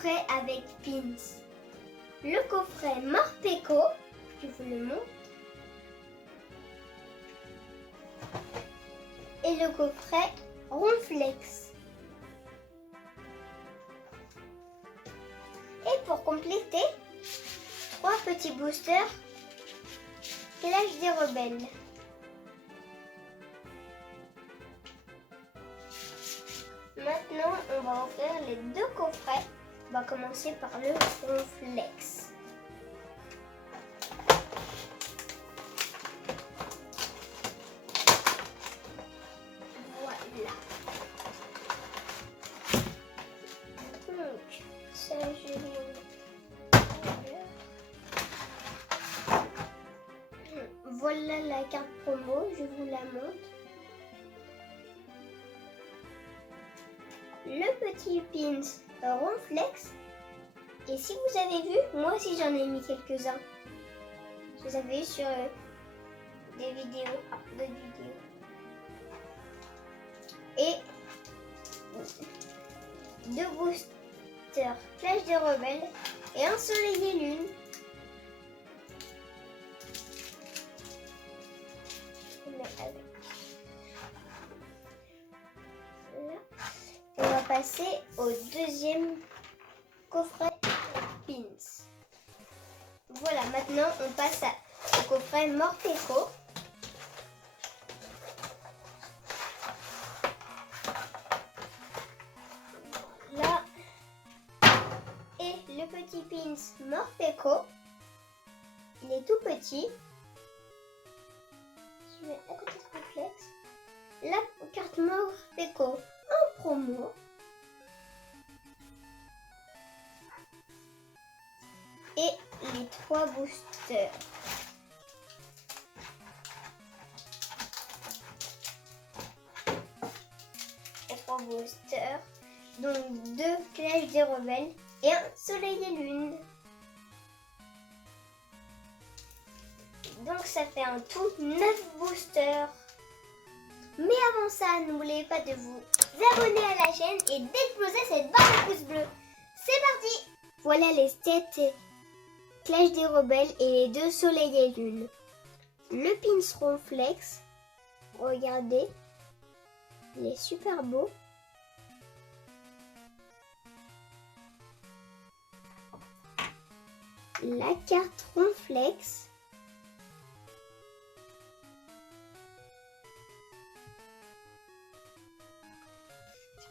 coffret avec pins. Le coffret Morpeko, je vous le montre. Et le coffret Ronflex. Et pour compléter, 3 petits boosters Clash des Rebelles. Maintenant, on va ouvrir les 2 coffrets. On va commencer par le Ronflex. Voilà. Donc, ça, je voilà la carte promo, je vous la montre. Le petit pins Ronflex. Et si vous avez vu, moi aussi j'en ai mis quelques-uns. Vous avez vu sur des vidéos, d'autres vidéos. Et 2 boosters Clash des Rebelles et un Soleil et Lune. Je mets avec. Là. On va passer au 2e coffret pins. Voilà, maintenant on passe au coffret Morpeko. Là. Et le petit pins Morpeko. Il est tout petit. Je mets à côté de Ronflex. La carte Morpeko en promo. Et les 3 boosters. Les 3 boosters. Donc 2 Clash des Rebelles et un Soleil et Lune. Donc ça fait un tout 9 boosters. Mais avant ça, n'oubliez pas de vous abonner à la chaîne et d'exploser cette barre de pouces bleus. C'est parti! Voilà les 7 Clash des Rebelles et les 2 Soleil et Lune. Le pins Ronflex, regardez, il est super beau. La carte Ronflex.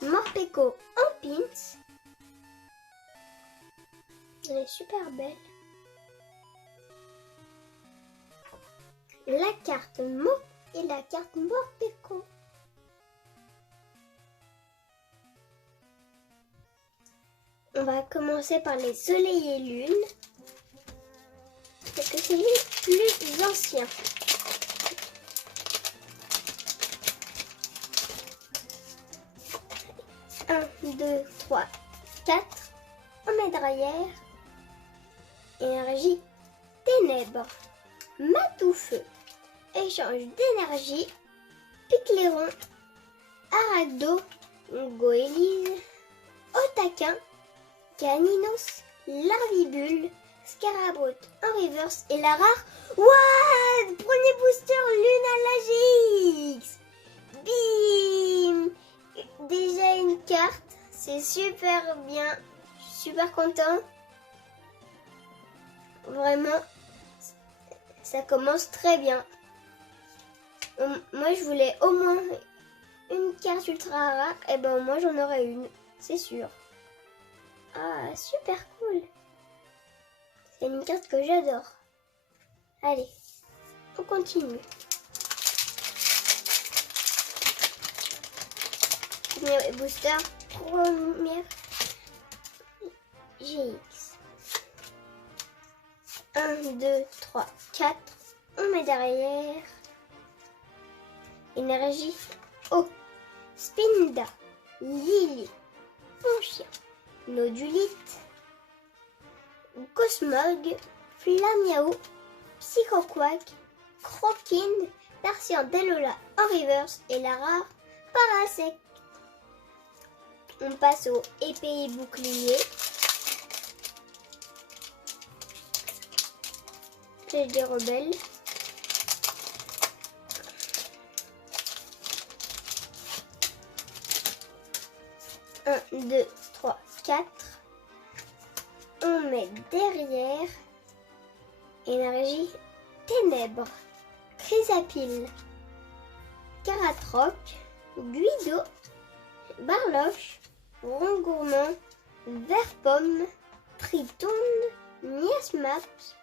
Morpeko en pins. Elle est super belle. La carte et la carte Morpeko. On va commencer par les Soleil et Lune. Parce que c'est les plus anciens. Un, 2, 3, 4. On met derrière. Énergie ténèbres. Matoufeu. Échange d'énergie. Picléron. Aragdo. Goélise. Otaquin. Caninos. Larvibule. Scarabot en reverse. Et la rare. What? Premier booster Lunalagix. Bim. Déjà une carte. C'est super bien. Je suis super content. Vraiment, ça commence très bien. Moi, je voulais au moins une carte ultra rare. Et ben, moi, j'en aurais une, c'est sûr. Ah, super cool. C'est une carte que j'adore. Allez, on continue. Premier booster, première GX. 1, 2, 3, 4. On met derrière. Énergie eau. Spinda. Lily. Fonchien. Nodulite. Cosmog. Flamiao. Psychoquack. Croquine. Persian Delola en reverse. Et la rare Parasect. On passe au épée et bouclier. Clash des rebelles. Un, deux, trois, quatre. On met derrière énergie ténèbres, Chrysapile, Caratroc, Guido, Barloche, Rongourmand, Vert-Pomme, Tritonde, Miasmaps,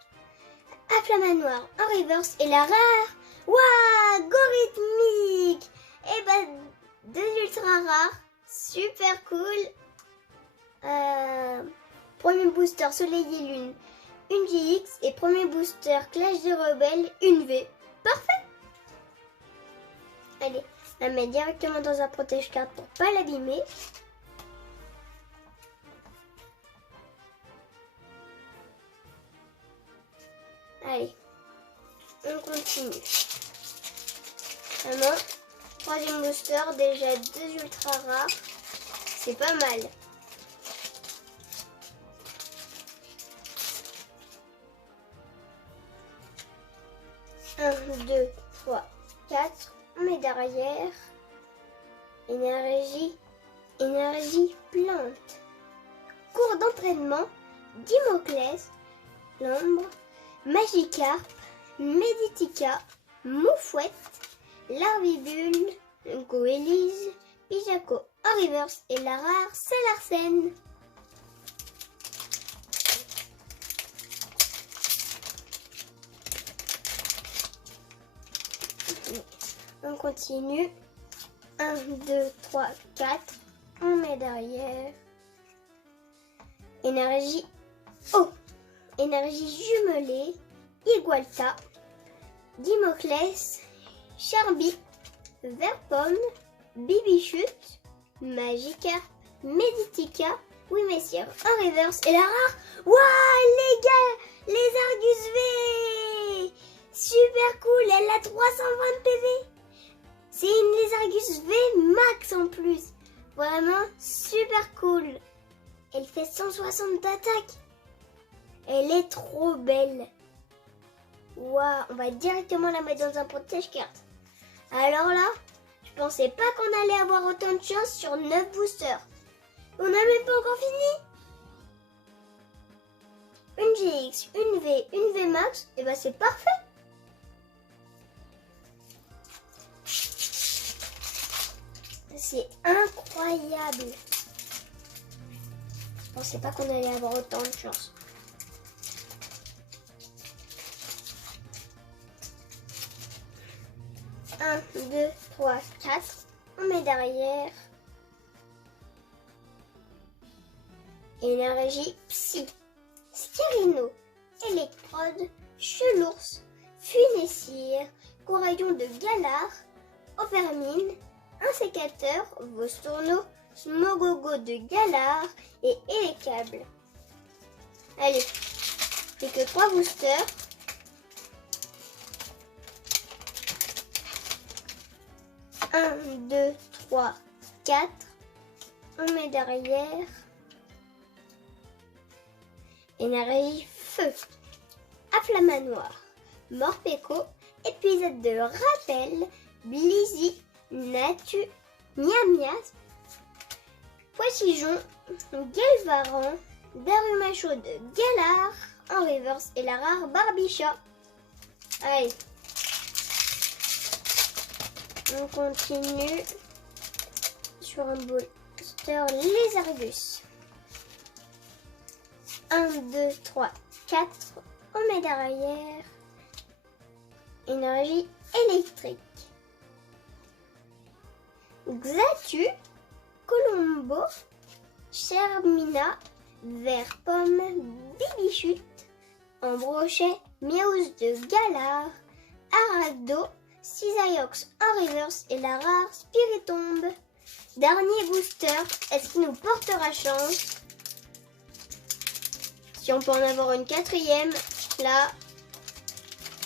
Afflamanoir en reverse et la rare. Waouh, Gorithmique. Et ben, deux ultra rares, super cool. Premier booster Soleil et Lune, une GX et premier booster Clash des Rebelles, une V. Parfait. Allez, la mettre directement dans un protège-carte pour pas l'abîmer. Allez, on continue. Vraiment, troisième booster, déjà deux ultra rares. C'est pas mal. 1, 2, 3, 4. On met derrière. Énergie plante. Cours d'entraînement. Dimoclès. L'ombre. Magikarp. Meditica. Moufouette. Larvibule. Goélise. Pijaco en reverse et la rare Salarsen. On continue. 1, 2, 3, 4. On met derrière. Énergie eau. Énergie jumelée. Igualta. Dimoclès. Charby. Vert-Pomme. Bibichute. Magikarp. Meditica. Oui, messieurs. En reverse. Et la rare. Waouh, les gars. Les Argus V. Super cool. Elle a 320 PV. C'est une Lézargus V max en plus. Vraiment super cool. Elle fait 160 d'attaque. Elle est trop belle. Waouh, on va directement la mettre dans un protège-carte. Alors là, je pensais pas qu'on allait avoir autant de chance sur 9 boosters. On n'a même pas encore fini. Une GX, une V max, et ben c'est parfait. C'est incroyable. Je pensais pas qu'on allait avoir autant de chance. Un, 2, 3, 4. On met derrière. Énergie psy. Styrino. Électrode. Chelours. Funessire. Coraillon de Galar. Overmine. Un sécateur, Vostourneau, Smogogo de Galar et Élecable. Allez, c'est que 3 boosters. Un, 2, 3, 4. On met derrière. Énergie feu. Afflamanoir. Morpeko. Épisode de rappel. Blizzy. Natu, Miamias, Poisson, Galvaran, Darumacho de Galar, en reverse et la rare Barbicha. Allez, on continue sur un booster les Argus. 1, 2, 3, 4. On met derrière. Énergie électrique. Xatu, Colombo, Charmina, Vert-Pomme, Bibichute, Ambrochet, Miaus de Galar, Arado, Cisaiox en reverse et la rare Spiritombe. Dernier booster, est-ce qu'il nous portera chance? Si on peut en avoir une quatrième, là,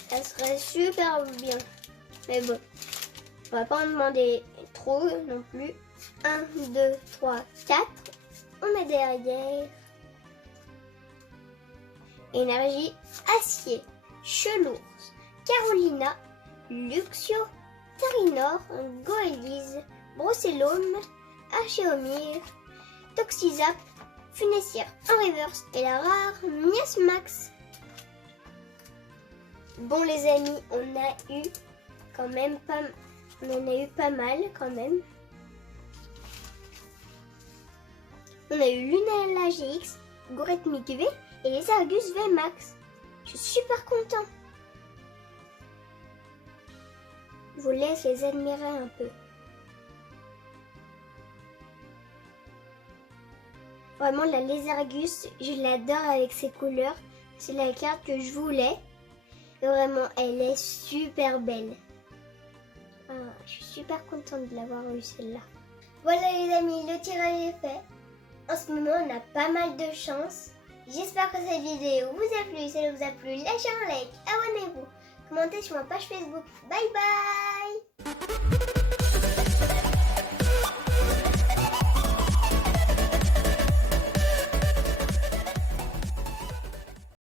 ça serait super bien. Mais bon, on va pas en demander trop non plus. 1, 2, 3, 4. On met derrière. Énergie acier. Chelours, Carolina, Luxio, Tarinor, Goélise, Brocellum, Archéomir, Toxizap, Funessière en reverse et la rare Miasmax. Bon les amis, on en a eu pas mal quand même. On a eu Lunala GX, Gourette V et les Argus V Max. Je suis super content. Je vous laisse les admirer un peu. Vraiment la Lézargus, je l'adore avec ses couleurs. C'est la carte que je voulais. Et vraiment, elle est super belle. Ah, je suis super contente de l'avoir eu celle-là. Voilà les amis, le tirage est fait. En ce moment, on a pas mal de chance. J'espère que cette vidéo vous a plu. Si elle vous a plu, lâchez un like, abonnez-vous, commentez sur ma page Facebook. Bye bye!